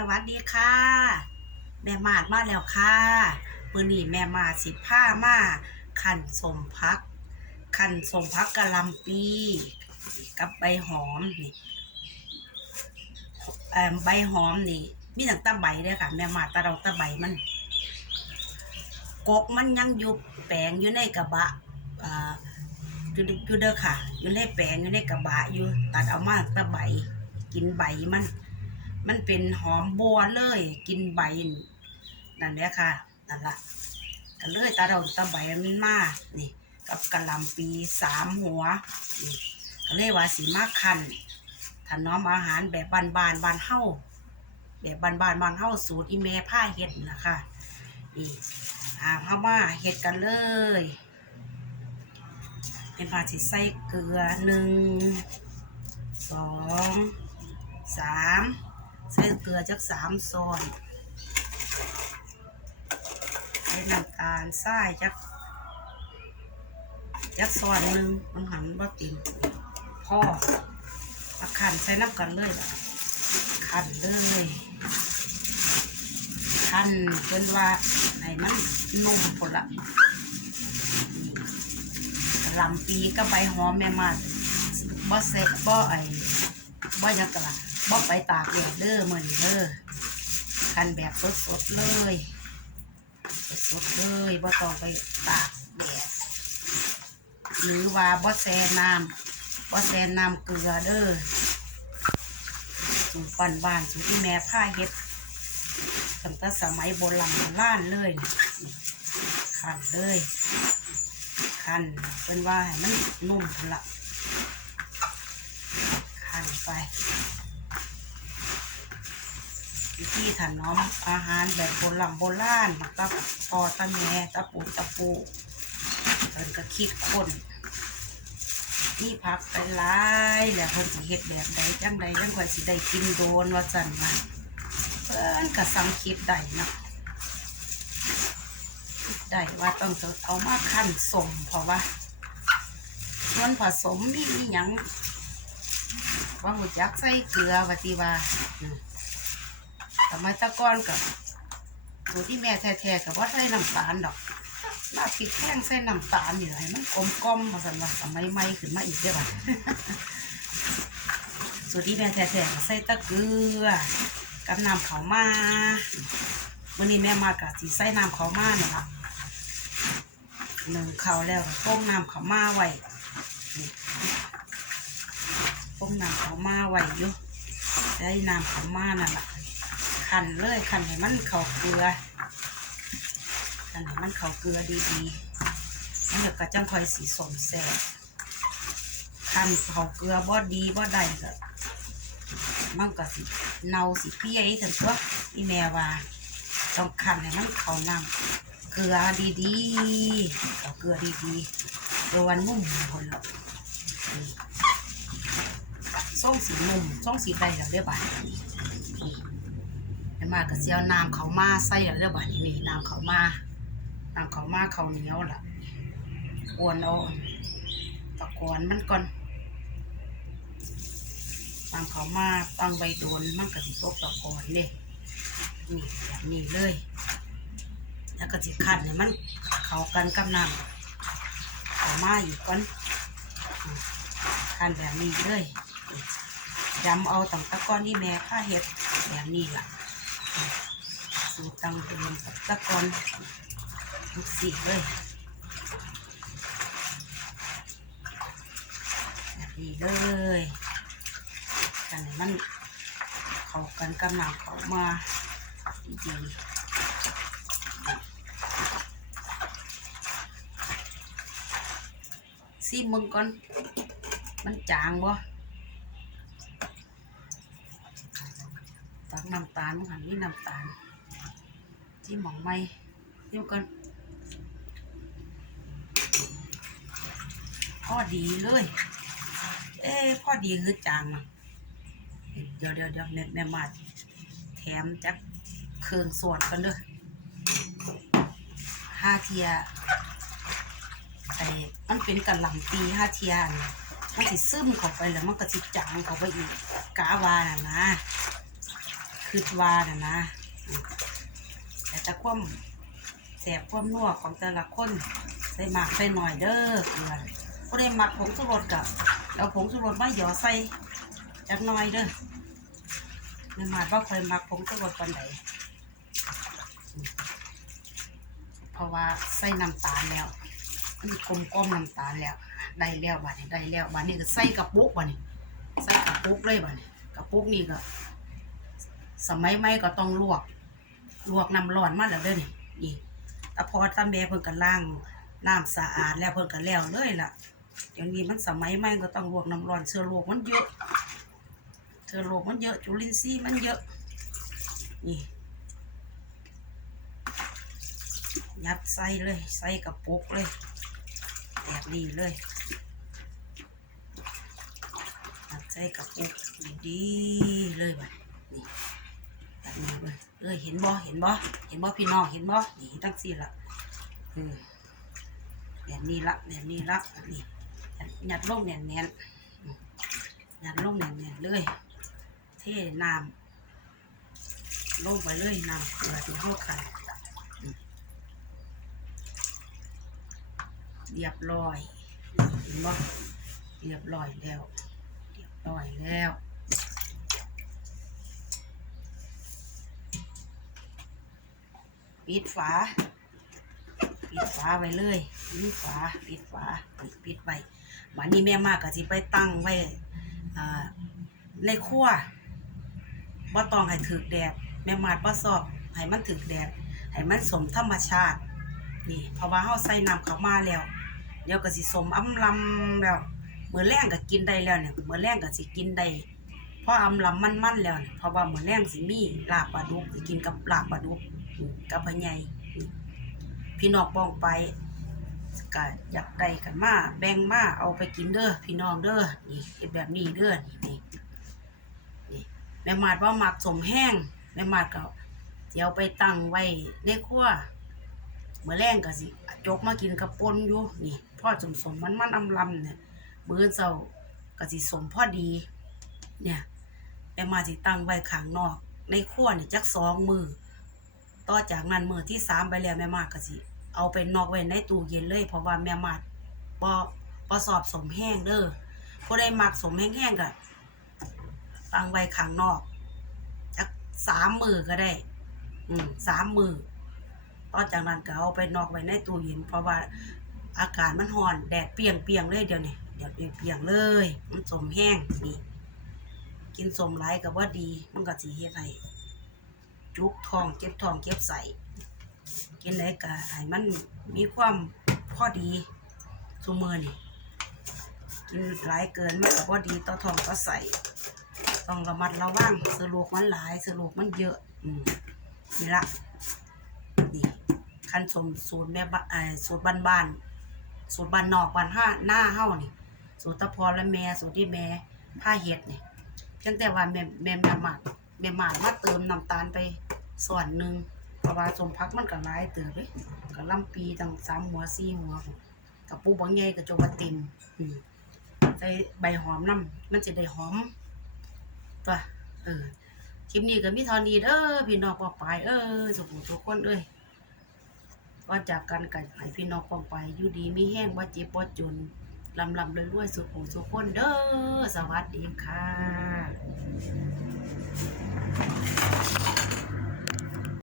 สวัสดีค่ะ แม่มาดมาแล้วค่ะมื้อนี้แม่มาสิผ้ามาขันสมพักขันสมพักกะลำปีกับใบหอมนี่ใบหอมนี่มีตั้งตะใบด้อค่ะ แม่มาตะเราตะใบมันกกมันยังอยู่แปลงอยู่ในกระบะอ่าอยู่อยู่เด้อค่ะ อยู่ในแปลงอยู่ในกระบะอยู่ตัดเอามาตะใบกินใบมัน มันเป็นหอมบัวเลย กินใบนั่นแหละค่ะนั่นละก็เลยตาเราตาใบมันมานี่ กับกะหล่ำปีสามหัวนี่ก็เลยว่าสีมากคันถนอมอาหารแบบบานบานบานเฮาแบบบานบานบานเฮาสูตรอีเมผ้าเห็ดนะคะนี่อ่าเข้ามาเห็ดกันเลยเป็นปลาสิใส่เกลือหนึ่งสองสาม ใส่เกลือจักสามซอนใส่น้ำตาลทรายจักจักซอนหนึ่งมันหันบ่ติมพ่อมาขันใส่น้ำกันเลยขันเลยขันจนว่าไหนมันนุ่มพอละลำปีกับใบหอมแม่มาดบ่เสะบ่ไอบ่ยังกะละ บ่ไปตากแดดเด้อมือนเด้อคันแบบสดๆเลยสดๆเลยบ่ต้องไปตากแดดหรือว่าบ่แช่น้ำบ่แช่น้ำเกลือเด้อสูตรปันบ้านสูตรที่แม่ผ้าเฮ็ดตั้งแต่สมัยโบราณโบราณเลยขันเลยคันเป็นว่าให้มันนุ่มละคันไป วิธีถนอมอาหารแบบโบราณโบราณตะปอตะแมตะปูตะปูเพิ่นก็คิดคนนี่พักไปหลายแล้วเพิ่นสิเฮ็ดแบบใดจังใดจังค่อยสิได้กินโดนว่าซั่นว่าเพิ่นก็สังคิดได้เนาะได้ว่าต้องเอามาขั้นสมเพราะว่าส่วนผสมมีอหยังว่าหุจักใส่เกลือปฏิว่า แต่มาตะก้อนกับสูตรที่แม่แท้ๆกับว่าใส่น้ำตาลดอกลาดพริกแห้งใส่น้ำตาลนี่ให้มันกลมกลมๆมาสันว่าสมัยใหม่ขึ้นมาอีกได้ป่ะสูตรที่แม่แท้ๆก็ใส่ตะเกือกับน้ำขาวมาวันนี้แม่มากะสีใส่น้ำขาวมาเนี่ยละหนึ่งเขาวแล้วก็ต้มน้ำเขาวมาไว้ต้มน้ำเขาวมาไว้อยู่ได้น้ำเขาวมานั่นแหละ ขันเลยขันให้มันเข้าเกลือขันให้มันเข้าเกลือดีๆแล้วเดี๋ยวก็จังคอยสีสมแซ่บขันเข้าเกลือบ่ดีบ่ได้ก็มันก็สิเนาสิเปี้ยถึงตัวอีแม่ว่าต้องขันให้มันเข้าน้ำเกลือดีๆเอาเกลือดีๆโดนนุ่มคนละส้มสีนุ่มส้มสีใดแล้วเรียบร้อย นมาก็เสียวน้ำเขามาใส่เรียบร้อยนี่น้ำเขามาน้ำเขามาเขาเหนียวล่ะกวนเอาตะกอนมันก่อนน้ำเขามาตั้งใบโดนมันก็สิตกตะกอนเลยนี่แบบนี้เลย แล้วก็จะขัดเนี่ยมันเขากันกับน้ำเอามาอีกก่อนขันแบบนี้เลยยำเอาตั้งตะก้อนที่แม่ข้าเห็ดแบบนี้ล่ะ สูตังเดิมกับตะกอนทุกสีเลยแบบนี้เลยกันมันเขากันกับน้ำเขามาดีซีมึงก่อน มันจางบ่ตัก น้ำตาลมึงหันนี่น้ำตาลที่หมองไม่นี่ก่อนพอดีเลย เอ้พอดีคือจางอะเดี๋ยวเดี๋ยวเดี๋ยวแม่แม่มาแถมจักเครื่องส่วนกันด้อห้าเทียไอ้มันเป็นกะหล่ำปีห้าเทียนมันสิซึมเข้าไปแล้วมันก็สิจางเข้าไปอีกกาวาน่ะนะ คิดว่าน่ะนะแต่จะความแสบความนัวของแต่ละคนใส่หมากใส่หน่อยเด้อเกลือก็ได้หมักผงสุรสกับเอาผงสุรสมาหยอใส่จักหน่อยเด้อไม่มาบ่าเคยหมักผงสุรสปานใดอืมเพราะว่าใส่น้ำตาลแล้วมันกลมกลมน้ำตาลแล้ว ได้แล้วบัดนี้ได้แล้วบัดนี้ก็ใส่กระปุกบัดนี้ใส่กระปุกเลยบัดนี้กระปุกนี่ก็ สมัยใหม่ก็ต้องลวก ลวกน้ำร้อนมาแล้วเด้อนี่นี่แต่พอตาแม่เพิ่นก็ล้างน้ำสะอาดแล้วเพิ่นก็แล้วเลยล่ะเดี๋ยวนี้มันสมัยใหม่ก็ต้องลวกน้ำร้อนเชื้อโรคมันเยอะเชื้อโรคมันเยอะจุลินทรีย์มันเยอะนี่ยัดใส่เลยใส่กระปุกเลยแบบนี้เลยยัดใส่กระปุกดีเลยบัดนี่ เลยเอ้ยเห็นบ่เห็นบ่เห็นบ่พี่น้องเห็นบ่นี่ตั้งสี่ละเออแบบนี้ละแบบนี้ละนี่หยัดลงแน่นแน่นหยัดลงแน่นแน่นเลย เทน้ำลงไปเลยน้ำเกลือที่พวกกันเรียบร้อยเห็นบ่เรียบร้อยแล้ว เรียบร้อยแล้ว ปิดฝา ปิดฝาไว้เลยปิดฝา ปิดฝา ปิดปิดไว้วันนี้แม่มากก็สิไปตั้งไว้ในครัวบ่ต้องให้ถึกแดด แม่มาดบ่ชอบให้มันถึกแดด ให้มันสมธรรมชาติ นี่เพราะว่าเฮาใส่น้ำเข้ามาแล้ว เดี๋ยวก็สิสมอำลำแล้วมื้อแรงก็กินได้แล้วเนี่ยมื้อแรงก็สิกินได้เพราะอำลำมันๆแล้วเนี่ยเพราะว่ามื้อแรงสิมีลาบปลาดุกสิกินกับลาบปลาดุก กับพ่อใหญ่พี่น้องป้องไปก็อยากได้กันมาแบ่งมาเอาไปกินเด้อพี่น้องเด้อนี่เฮ็ดแบบนี้เด้อนี่นี่แม่มาดว่าหมักสมแห้งแม่มาดก็เดี๋ยวไปตั้งไว้ในครัวเมื่อแรงก็สิจกมากินกับปนอยู่นี่พ่อสมสมมันมันอำลำเนี่ยมื้อเช้าก็สิสมพ่อดี เนี่ยแม่มาสิตั้งไว้ข้างนอก ในครัวเนี่ยจักสองมือ ต่อจากนั้นมื้อที่สามไปแล้วแม่มากก็สิ เอาไปนอกไว้ในตู้เย็นเลย เพราะว่าแม่มากบ่บ่สอบสมแห้งเด้อผู้ใดมักสมแห้งๆก็ตั้งไว้ข้างนอกจักสามมือก็ได้ อืมสามมือต่อจากนั้นก็เอาไปนอกไว้ในตู้เย็นเพราะว่าอากาศมันร้อนแดดเปียงเปียงๆเลยเดี๋ยวนี้เดี๋ยวเปียงเปียงๆเลย มันสมแห้งนี่กินสมหลายก็บ่าดี มันก็สิเฮ็ดให้ จุกทองเก็บทองเก็บใส่กินได้ก็ให้มันมีความพอดีซุมือนี่กินหลายเกินมันก็พอดีต่อทองต่อใส่ต้องระมัดระวังสโลกมันหลายสโลกมันเยอะอืมนี่ละนี่คันสมสูตรแม่บ้านเอ่อสูตรบ้านๆสูตรบ้านนอกบ้านห้าหน้าเฮานี่สูตรตะพอและแม่สูตรที่แม่ผ้าเฮ็ดเนี่ยเพียงแต่ว่าแม่แม่แม่หมาดแม่หมาดมาเติมน้ำตาลไป ส่วนหนึ่งเพราะว่าสมพักมันก็หลายเติบเลยก็ลำปีตั้งสามหัวสี่หัวกับปูบางใหญ่ก็จะว่าเต็มใส่ใบหอมน้ำมันจะได้หอมตัวเออคลิปนี้ก็มีเท่านี้เด้อพี่น้องปองไปายเออสุขุทุกคนเอ้ยก่อนจากกันกันให้พี่น้องปองไปยอยู่ดีมีแห้งว่าเจ็บปว่าจนลำลำเลยรวยสุขุสุขคนเด้อสวัสดีค่ะ